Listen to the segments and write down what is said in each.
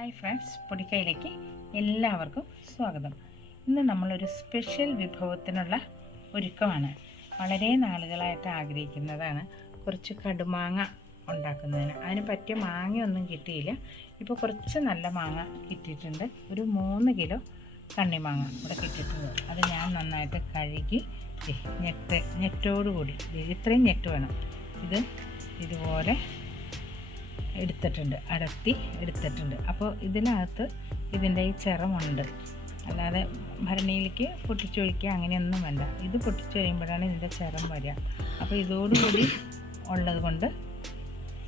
Hi friends പൊടിക്കൈയിലേക്ക് എല്ലാവർക്കും സ്വാഗതം. ഇന്ന് നമ്മളൊരു സ്പെഷ്യൽ വിഭവത്തിനുള്ള ഒരുക്കമാണ്. വളരെ നാളുകളായിട്ട് ആഗ്രഹിക്കുന്നതാണ്. കുറച്ച് കടുമാങ്ങ ഉണ്ടാക്കുന്നതിന്. അതിന് പറ്റിയ മാങ്ങയൊന്നും കിട്ടിയില്ല. ഇപ്പോൾ കുറച്ച് നല്ല മാങ്ങ കിട്ടിയിട്ടുണ്ട്. ഒരു മൂന്ന് കിലോ കണ്ണിമാങ്ങ ഇവിടെ കിട്ടിയിട്ടുണ്ട്. അത് ഞാൻ നന്നായിട്ട് കഴുകി ഞെട്ട് ഞെട്ടോടുകൂടി. ദേ ഇത്രയും ഞെട്ട് വേണം. ഇത് ഇതുപോലെ എടുത്തിട്ടുണ്ട് അടർത്തി എടുത്തിട്ടുണ്ട്. അപ്പോൾ ഇതിനകത്ത് ഇതിന്റെ ഈ ചിറമുണ്ട് അല്ലാതെ ഭരണിയിലേക്ക് പൊട്ടിച്ചൊഴിക്കുക അങ്ങനെയൊന്നും വേണ്ട. ഇത് പൊട്ടിച്ചൊഴിയുമ്പോഴാണ് ഇതിന്റെ ചിറം വരിക. അപ്പോൾ ഇതോടുകൂടി ഉള്ളത് കൊണ്ട്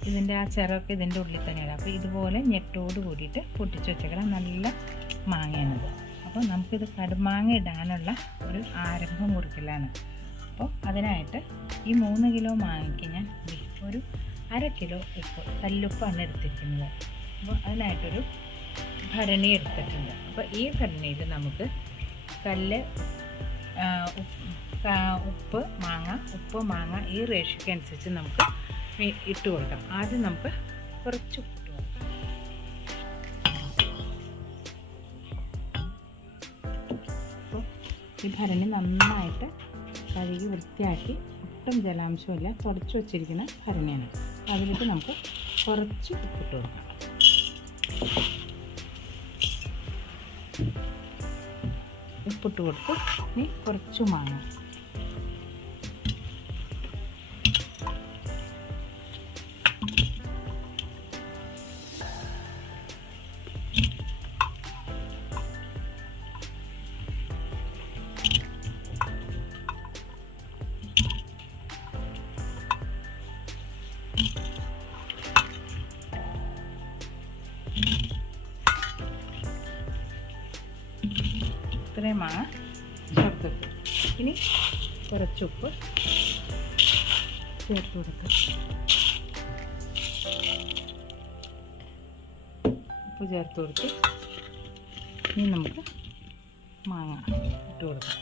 ഇതിന്റെ ആ ചിറമൊക്കെ ഇതിന്റെ ഉള്ളിൽ തന്നെയാണ് അപ്പോൾ ഇതുപോലെ ഞെട്ടോട് കൂടിയിട്ട് പൊട്ടിച്ച് വെച്ചേക്കണം നല്ല മാങ്ങയാണിത് അപ്പോൾ നമുക്കിത് കടുമാങ്ങ ഇടാനുള്ള ഒരു ആരംഭം കുറിക്കലാണ്. അപ്പോൾ അതിനായിട്ട് ഈ മൂന്ന് കിലോ മാങ്ങയ്ക്ക് ഞാൻ ഒരു അര കിലോ ഉപ്പ് കല്ലുപ്പാണ് എടുത്തിരിക്കുന്നത്. അപ്പോൾ അതിനായിട്ടൊരു ഭരണി എടുത്തിട്ടുണ്ട്. അപ്പോൾ ഈ ഭരണിയിൽ നമുക്ക് കല്ല് ഉപ്പ് മാങ്ങ ഉപ്പ് മാങ്ങ ഈ റേഷ്യക്ക് അനുസരിച്ച് നമുക്ക് ഇട്ട് കൊടുക്കാം. ആദ്യം നമുക്ക് കുറച്ച് ഈ ഭരണി നന്നായിട്ട് കഴുകി വൃത്തിയാക്കി ഒട്ടും ജലാംശമില്ല തുടച്ച് വെച്ചിരിക്കുന്ന ഭരണിയാണ് അതിലേക്ക് നമുക്ക് കുറച്ച് ഉപ്പിട്ട് കൊടുക്കാം. ഉപ്പിട്ട് കൊടുത്ത് ഇനി കുറച്ച് മാങ്ങ. ഇത്രയും ശർക്കര ഇനി കുറച്ചുപ്പ് ചേർത്ത് കൊടുത്ത്. ഉപ്പ് ചേർത്ത് കൊടുത്ത് ഇനി നമുക്ക് മാങ്ങ ഇട്ട് കൊടുക്കാം.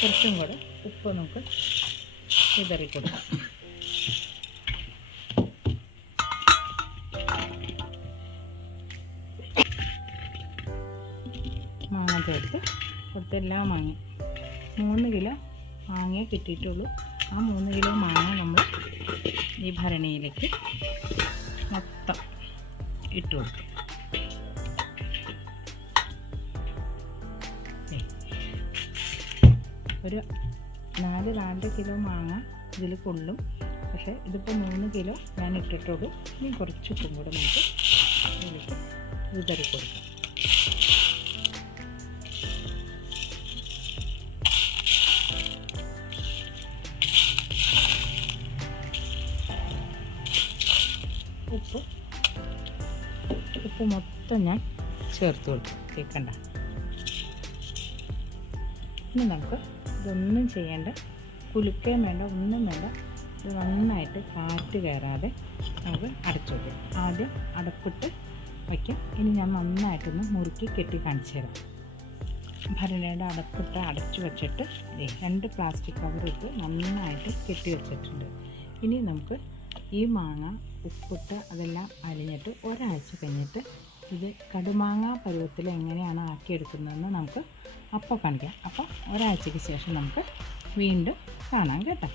കുറച്ചും കൂടെ ഉപ്പ് നമുക്ക് വിതറി കൊടുക്കാം. മാങ്ങ ചേർത്ത് കൊടുത്ത് മാങ്ങ. മൂന്ന് കിലോ മാങ്ങയെ കിട്ടിയിട്ടുള്ളൂ. ആ മൂന്ന് കിലോ മാങ്ങ നമ്മൾ ഈ ഭരണിയിലേക്ക് മൊത്തം ഇട്ട് കൊടുക്കും. ഒരു നാല് നാലര കിലോ മാങ്ങ ഇതിൽ കൊള്ളും. പക്ഷേ ഇതിപ്പോൾ മൂന്ന് കിലോ ഞാൻ ഇട്ടിട്ടുള്ളൂ. ഇനി കുറച്ച് ഉപ്പും കൂടെ നമുക്ക് ഇതിലേക്ക് വിതറി കൊടുക്കാം. ഉപ്പ്. ഉപ്പ് മൊത്തം ഞാൻ ചേർത്ത് കൊടുക്കും. കേൾക്കണ്ട ഇനി നമുക്ക് ഇതൊന്നും ചെയ്യേണ്ട. കുലുക്കുകയും വേണ്ട ഒന്നും വേണ്ട. ഇത് നന്നായിട്ട് കാറ്റ് കയറാതെ നമുക്ക് അടച്ചു വയ്ക്കാം ആദ്യം അടപ്പിട്ട് വയ്ക്കാം ഇനി ഞാൻ നന്നായിട്ടൊന്ന് മുറുക്കി കെട്ടി കാണിച്ചു തരാം. ഭരണിയുടെ അടപ്പിട്ട് അടച്ചു വച്ചിട്ട് രണ്ട് പ്ലാസ്റ്റിക് കവർ ഇട്ട് നന്നായിട്ട് കെട്ടി വെച്ചിട്ടുണ്ട്. ഇനി നമുക്ക് ഈ മാങ്ങ ഉപ്പിട്ട് അതെല്ലാം അലിഞ്ഞിട്ട് ഒരാഴ്ച കഴിഞ്ഞിട്ട് ഇത് കടുമാങ്ങ പരുവത്തിൽ എങ്ങനെയാണ് ആക്കിയെടുക്കുന്നതെന്ന് നമുക്ക് അപ്പോൾ കാണിക്കാം. അപ്പോൾ ഒരാഴ്ചയ്ക്ക് ശേഷം നമുക്ക് വീണ്ടും കാണാം കേട്ടോ.